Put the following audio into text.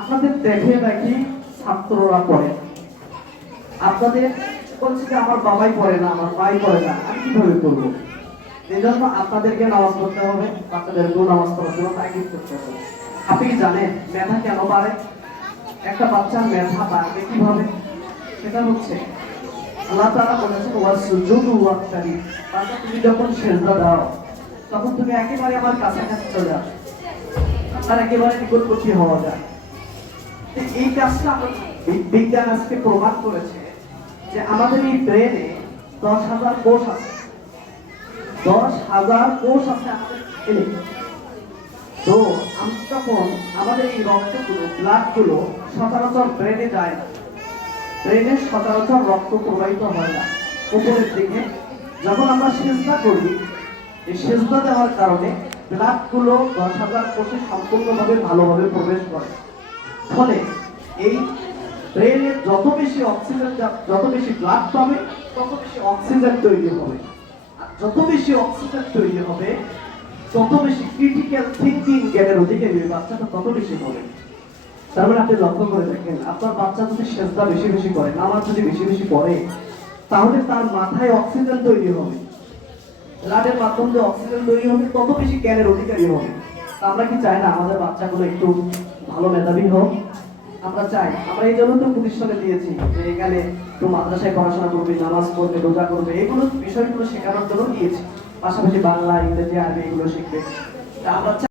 আপনাদের দেখে দেখি ছাত্ররা পড়ে। আপনাদের বলছে যে আমার বাবাই পড়ে না, আমার ভাই পড়ে না, আমি কিভাবে পড়বো? এই জন্য আপনাদেরকে নামাজ পড়তে হবে, বাচ্চাদেরকেও নামাজ পড়ার জন্য তাকিদ করতে হবে। আপনি কি জানেন মেধা কেন বাড়ে? একটা বাচ্চার মেধা বাড়বে কিভাবে? সেটা হচ্ছে আল্লাহ তাআলা বলেছেন ওয়াসজুদু ওয়াক্তারি। বাচ্চা তুমি যখন সেজদা দাও তখন তুমি একেবারে আমার কাছাকাছি চলে আসো, আর একেবারে নিকটবর্তী হওয়া যায়। এই কাজটা আমরা বিজ্ঞান আজকে প্রমাণ করেছে যে আমাদের এই ব্রেনে 10,000 কোষ আছে। 10,000 কোষ আছে আমাদের ব্রেনে। তো আমরা যখন আমাদের এই রক্তগুলো ব্লাডগুলো সচরাচর ব্রেনে যায় না, ব্রেনে সচরাচর রক্ত প্রবাহিত হয় না উপরের দিকে। যখন আমরা সেজদা করি, এই সেজদা দেওয়ার কারণে ব্লাডগুলো 10,000 কোষে সম্পূর্ণভাবে ভালোভাবে প্রবেশ করে। ফলে এই ব্রেনে যত বেশি অক্সিজেন, যত বেশি ব্লাড পাবে তত বেশি অক্সিজেন তৈরি হবে। আর যত বেশি অক্সিজেন তৈরি হবে তত বেশি ক্রিটিক্যাল থিংকিং জ্ঞানের অধিকারী বাচ্চাটা তত বেশি হবে। তার মানে আপনি লক্ষ্য করে দেখেন, আপনার বাচ্চা যদি সেজদা বেশি বেশি করে, নামাজ যদি বেশি বেশি পড়ে, তাহলে তার মাথায় অক্সিজেন তৈরি হবে, ব্লাডের মাধ্যমে অক্সিজেন তৈরি হবে, তত বেশি জ্ঞানের অধিকারী হবে। আমরা কি চাই না আমাদের বাচ্চাগুলো একটু ভালো মেধাবী হোক? আমরা চাই। আমরা এই জন্য তো প্রতিষ্ঠানে দিয়েছি যে এখানে একটু মাদ্রাসায় পড়াশোনা করবে, নামাজ পড়বে, রোজা করবে, এগুলো বিষয়গুলো শেখানোর জন্য দিয়েছি। পাশাপাশি বাংলা, ইংরেজি, আরবি এগুলো শিখবে। আমরা